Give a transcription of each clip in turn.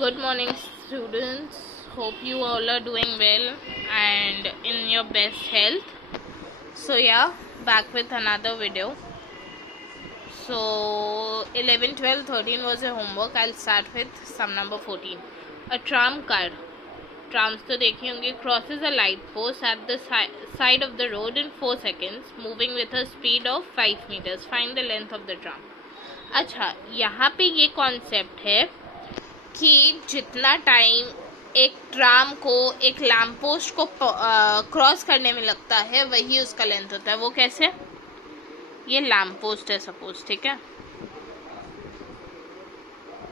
Good morning, students. Hope you all are doing well and in your best health. So yeah, back with another video. So 11, 12, 13 was a homework. I'll start with sum number 14. A tram car, trams तो देखी होंगी, crosses a light post at the side of the road in 4 seconds, moving with a speed of 5 meters. Find the length of the tram. अच्छा, यहाँ पे ये concept है कि जितना टाइम एक ट्राम को एक लैम्प पोस्ट को क्रॉस करने में लगता है वही उसका लेंथ होता है. वो कैसे? ये लैम्प पोस्ट है सपोज, ठीक है,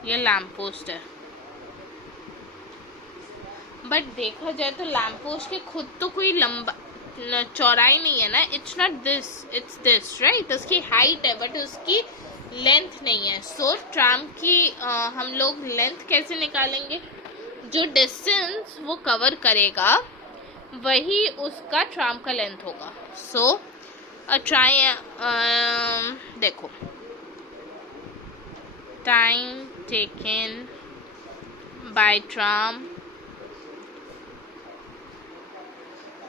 ये लैम्प पोस्ट है. बट देखा जाए तो लैम्प पोस्ट के खुद तो कोई लंबा चौड़ाई नहीं है ना. It's not this, it's this, right. उसकी हाइट है बट उसकी लेंथ नहीं है. सो ट्राम की हम लोग लेंथ कैसे निकालेंगे? जो डिस्टेंस वो कवर करेगा वही उसका ट्राम का लेंथ होगा. सो देखो, time taken bye tram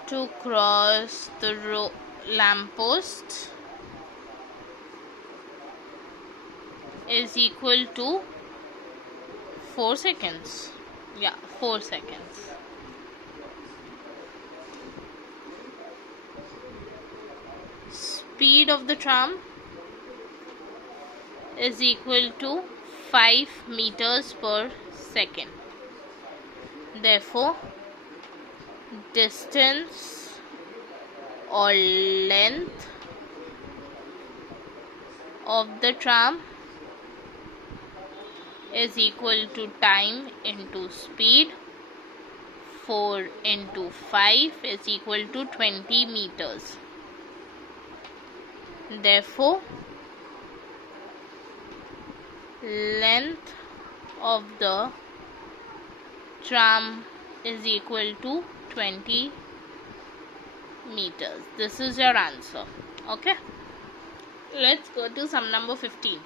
to cross the lamp post is equal to 4 seconds. Yeah, 4 seconds. Speed of the tram is equal to 5 meters per second. Therefore, distance or length of the tram is equal to time into speed. 4 into 5 is equal to 20 meters. Therefore, length of the tram is equal to 20 meters. This is your answer. Okay, let's go to sum number 15.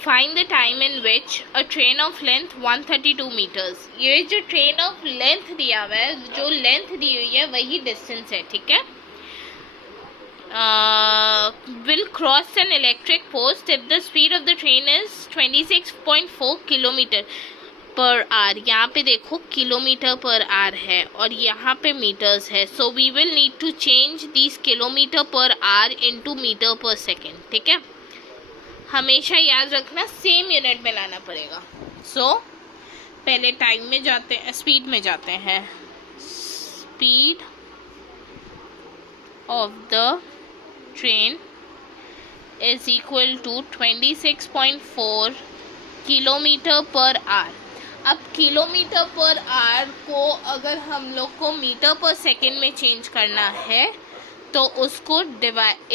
Find the time in which a train of length 132 meters. ये जो train of length दिया हुआ है, जो length दी हुई है वही distance है, ठीक है. Will cross an electric post if the speed of the train is 26.4 kilometre per our. यहाँ पे देखो किलोमीटर पर आवर है और यहाँ पे मीटर्स है. So we will need to change this kilometre per hour into metre per second, ठीक है. हमेशा याद रखना सेम यूनिट में लाना पड़ेगा. सो पहले टाइम में जाते हैं, स्पीड में जाते हैं. Speed of the train is equal to 26.4 kilometre per hour. अब किलोमीटर पर आवर को अगर हम लोग को मीटर पर सेकेंड में चेंज करना है तो उसको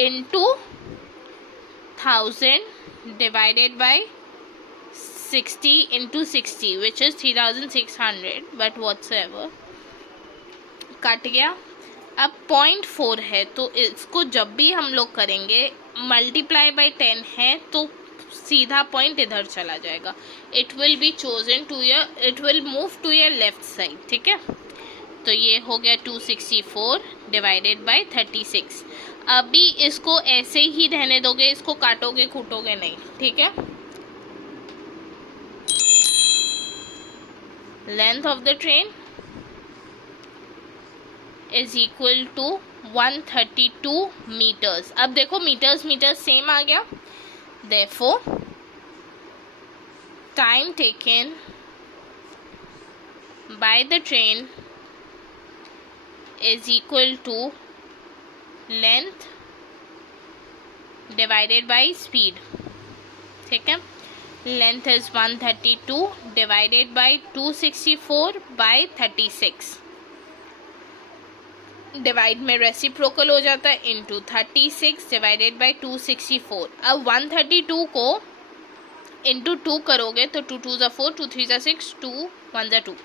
into 1000 divided by 60 into 60 which is 3600. But whatsoever cut गया. अब 0.4 है तो इसको जब भी हम लोग करेंगे मल्टीप्लाई बाय 10 है तो सीधा पॉइंट इधर चला जाएगा. It will be chosen to your, it will move to your left side, ठीक है. तो ये हो गया 264 डिवाइडेड बाय 36. अभी इसको ऐसे ही रहने दोगे, इसको काटोगे कूटोगे नहीं, ठीक है. Length of the train is equal to 132 metres. अब देखो मीटर्स सेम आ गया. Therefore, time taken by the train is equal to length divided by speed, ठीक है. Length is 132 divided by 264 by 36. Divide में रेसिप्रोकल हो जाता है इंटू 36 डिवाइडेड बाई 264. अब 132 को इंटू 2 करोगे तो 2 2 ज़ा 4, 2 3 ज़ा 6, 2 1 ज़ा 2.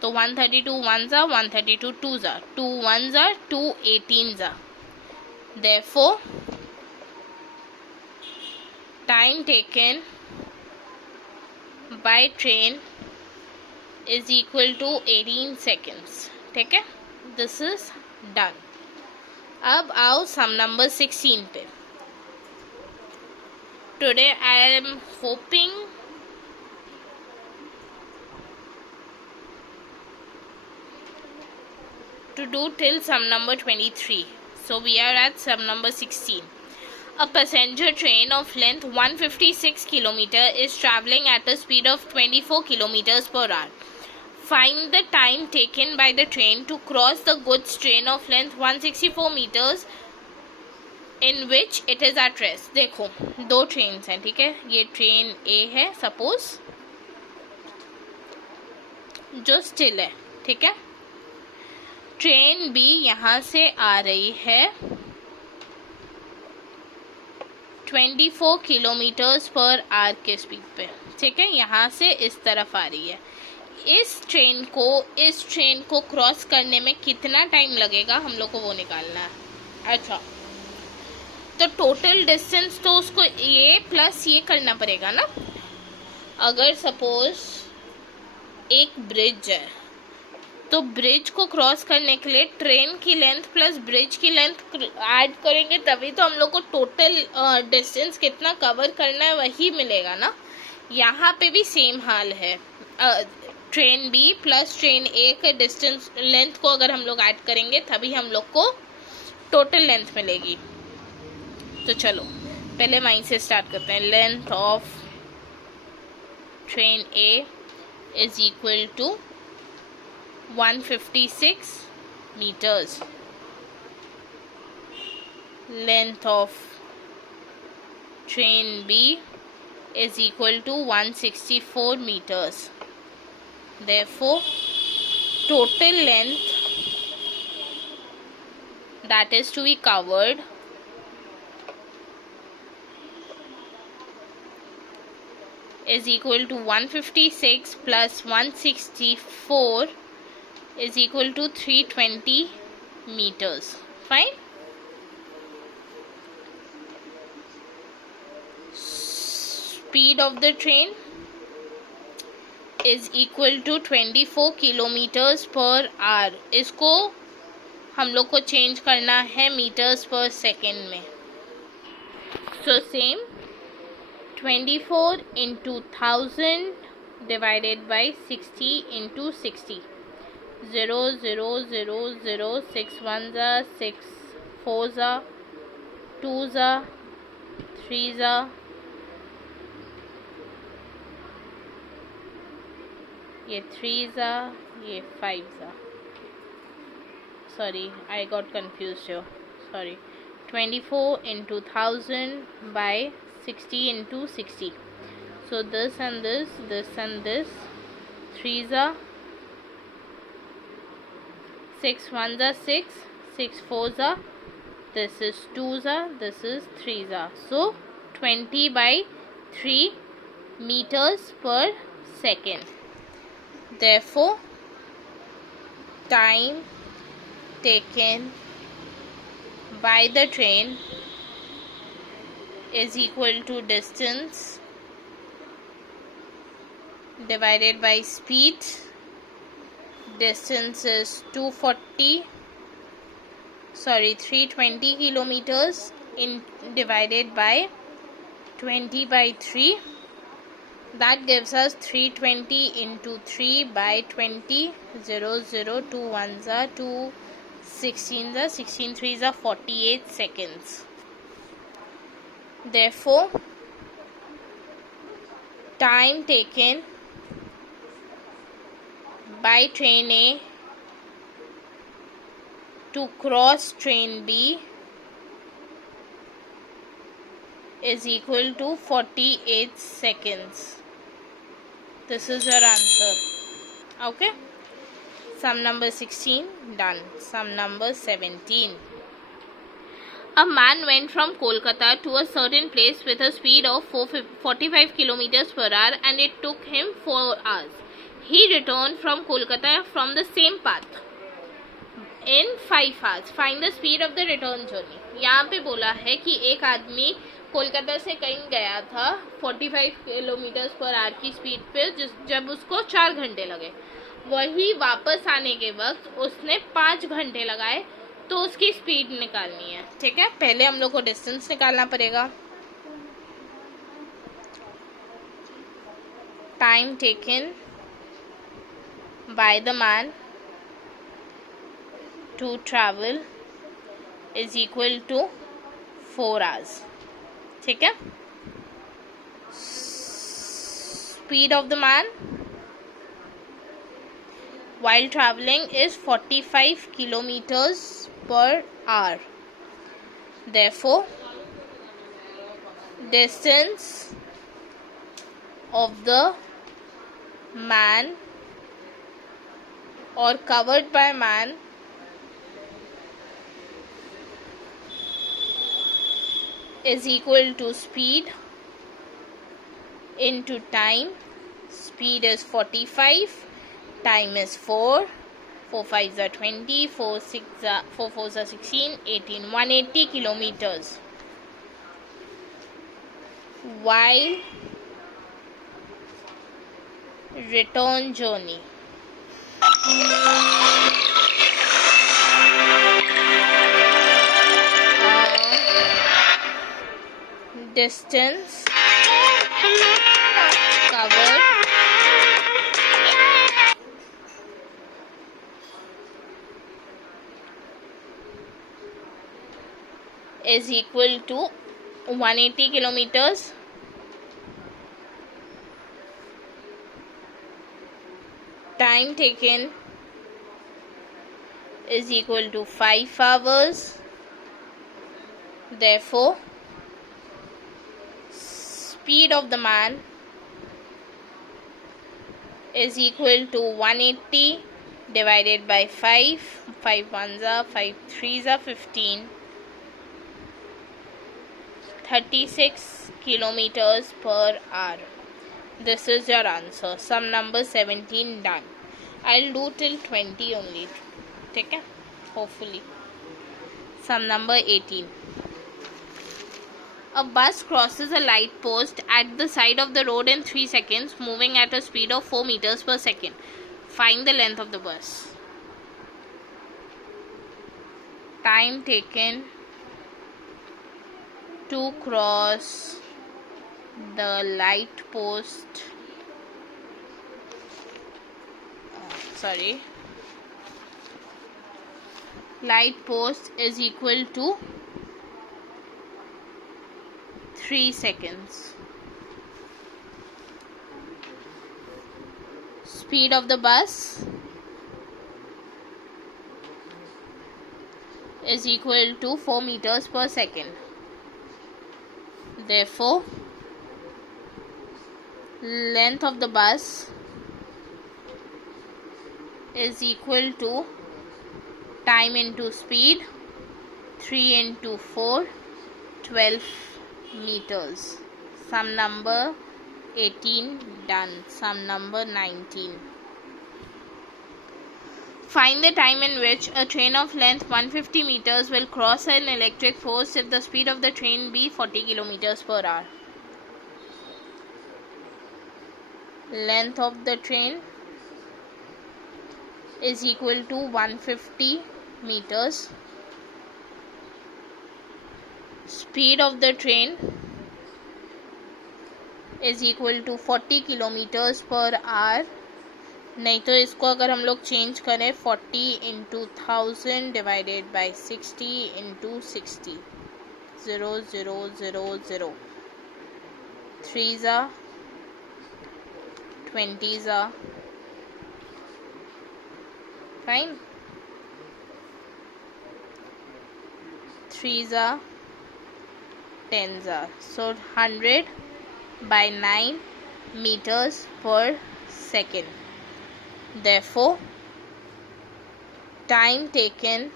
तो 132 1 ज़ा 132 2 ज़ा 2 1 ज़ा 2 18 ज़ा. Therefore, time taken by train is equal to 18 seconds. ठीक है, this is done. अब आओ सम नंबर 16 पे. Today I am hoping to do till sum number 23. So we are at sum number 16. A passenger train of length 156 km is travelling at a speed of 24 km per hour. Find the time taken by the train to cross the goods train of length 164 meters in which it is at rest. देखो दो trains हैं, ठीक है. ये train ए है suppose, जो still है, ठीक है. ट्रेन बी यहाँ से आ रही है 24 किलोमीटर्स पर आवर के स्पीड पे, ठीक है. यहाँ से इस तरफ आ रही है. इस ट्रेन को क्रॉस करने में कितना टाइम लगेगा हम लोग को वो निकालना है. अच्छा, तो टोटल डिस्टेंस तो उसको ये प्लस ये करना पड़ेगा ना. अगर सपोज एक ब्रिज है तो ब्रिज को क्रॉस करने के लिए ट्रेन की लेंथ प्लस ब्रिज की लेंथ ऐड करेंगे, तभी तो हम लोग को टोटल डिस्टेंस कितना कवर करना है वही मिलेगा ना. यहाँ पे भी सेम हाल है. ट्रेन बी प्लस ट्रेन ए के डिस्टेंस लेंथ को अगर हम लोग ऐड करेंगे तभी हम लोग को टोटल लेंथ मिलेगी. तो चलो पहले वहीं से स्टार्ट करते हैं. Length of train A is equal to 156 meters. Length of train B is equal to 164 meters. Therefore, total length that is to be covered is equal to 156 plus 164 is equal to 320 meters. Fine. Speed of the train is equal to 24 kilometers per hour. इसको हम लोग को change करना है metres पर second में. So same 24 into 1000 divided by 60 into 60. 0 0 0 0 6 1 6 4 2 3 ये 3 ये 5 sorry I got confused here, sorry. 24 into 1000 by 60 into 60. So this and this and this. 3 6 1 6 6 4 this is 2 this is 3 so 20 by 3 meters per second. Therefore time taken by the train is equal to distance divided by speed. Distance is 320 kilometers divided by 20 by 3. That gives us 320 into 3 by 20. 0 0 2 1 2 16 16 3 48 seconds. Therefore time taken by train A to cross train B is equal to 48 seconds. This is your answer. Okay. Sum number 16 done. Sum number 17. A man went from Kolkata to a certain place with a speed of 45 kilometers per hour and it took him 4 hours. He returned from Kolkata from the same path in 5 hours. Find the speed of the return journey. यहाँ पे बोला है कि एक आदमी कोलकाता से कहीं गया था 45 किलोमीटर पर आवर की स्पीड पे, जब उसको 4 घंटे लगे, वही वापस आने के वक्त उसने 5 घंटे लगाए, तो उसकी स्पीड निकालनी है। ठीक है, पहले हम लोग को डिस्टेंस निकालना पड़ेगा। Time taken by the man to travel is equal to 4 hours. ठीक है, speed of the man while traveling is 45 kilometers per hour. Therefore, distance of the man or covered by man is equal to speed into time. Speed is 45. Time is 4. 4 5s are 20. 4 4s are 16. 18. 180 kilometers. While return journey. Distance covered is equal to 180 kilometers. Time taken is equal to 5 hours. Therefore, speed of the man is equal to 180 divided by 5. 5 1s are 5 3s are 15. 36 kilometers per hour. This is your answer. Sum number 17 done. I'll do till 20 only. ठीक है, hopefully. Sum number 18. A bus crosses a light post at the side of the road in 3 seconds, moving at a speed of 4 meters per second. Find the length of the bus. Time taken to cross the light post. Light post is equal to 3 seconds. Speed of the bus is equal to 4 meters per second. Therefore, length of the bus is equal to time into speed, 3 into 4, 12 meters. Sum number 18 done. Sum number 19. Find the time in which a train of length 150 meters will cross an electric post if the speed of the train be 40 kilometers per hour. Length of the train is equal to 150 meters. Speed of the train is equal to 40 kilometers per hour. नहीं तो इसको अगर हम लोग change करें 40 into 1000 divided by 60 into 60. 0 0 0 0. 3s are 20s are fine. 3s are 10s are. So 100 by 9 meters per second. Therefore, time taken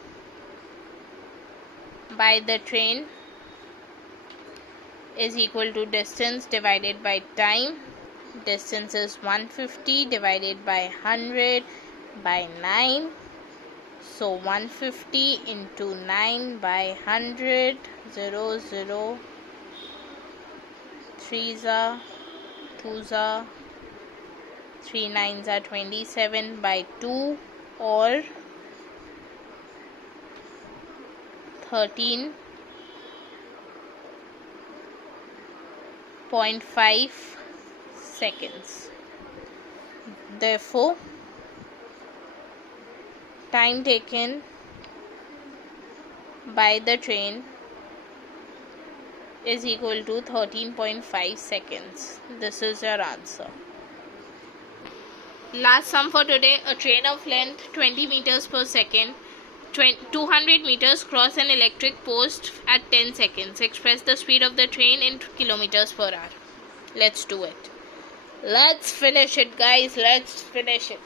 by the train is equal to distance divided by time. Distance is 150 divided by 100 by 9. So 150 into 9 by 100, 0 0 3s are 2s are 3 9s are 27 by 2 or 13.5 seconds. Therefore, time taken by the train is equal to 13.5 seconds. This is your answer. Last sum for today. A train of length 20 meters per second, 200 meters cross an electric post at 10 seconds. Express the speed of the train in kilometers per hour. Let's do it. Let's finish it, guys. Let's finish it.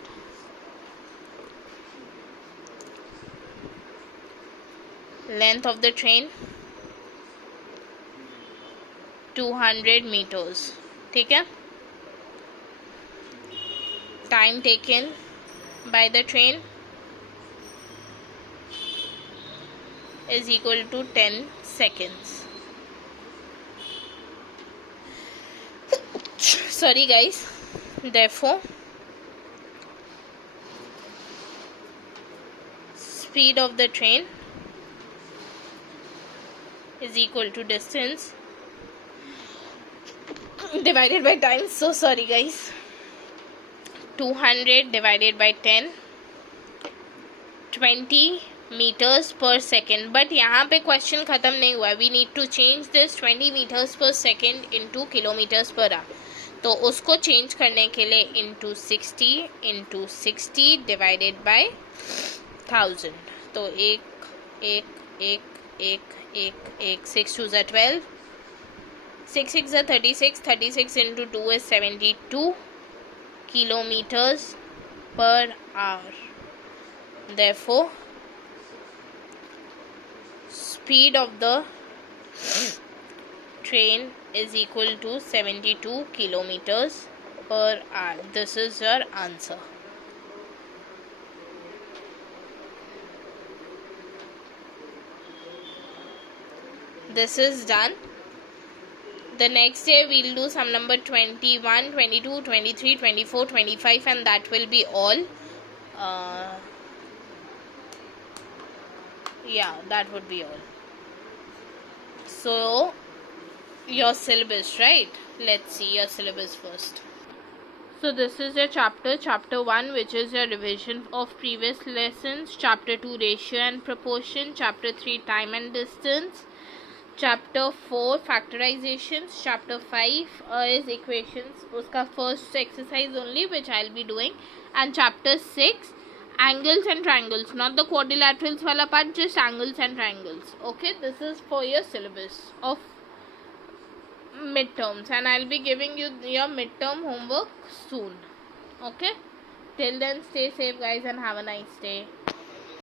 Length of the train 200 meters. ठीक है? Time taken by the train is equal to 10 seconds. Sorry guys. Therefore, speed of the train is equal to distance divided by time. So sorry guys. 200 divided by 10, 20 meters per second. But यहाँ पे question ख़त्म नहीं हुआ. We need to change this 20 meters per second into kilometers per hour. तो उसको change करने के लिए into 60 divided by 1000. तो एक 6 2s are 12, 6 6s are 36, 36 into 2 is 72 kilometers per hour. Therefore, speed of the train is equal to 72 kilometers per hour. This is your answer. This is done. The next day we'll do sum number 21, 22, 23, 24, 25 and that will be all. Yeah, that would be all. So, your syllabus, right? Let's see your syllabus first. So this is your chapter 1, which is your revision of previous lessons. Chapter 2, ratio and proportion. Chapter 3, time and distance. Chapter 4, factorizations. Chapter 5 is equations. Uska first exercise only, which I'll be doing. And chapter 6, angles and triangles. Not the quadrilaterals wala part, just angles and triangles. Okay, this is for your syllabus of midterms. And I'll be giving you your midterm homework soon. Okay, till then stay safe guys and have a nice day.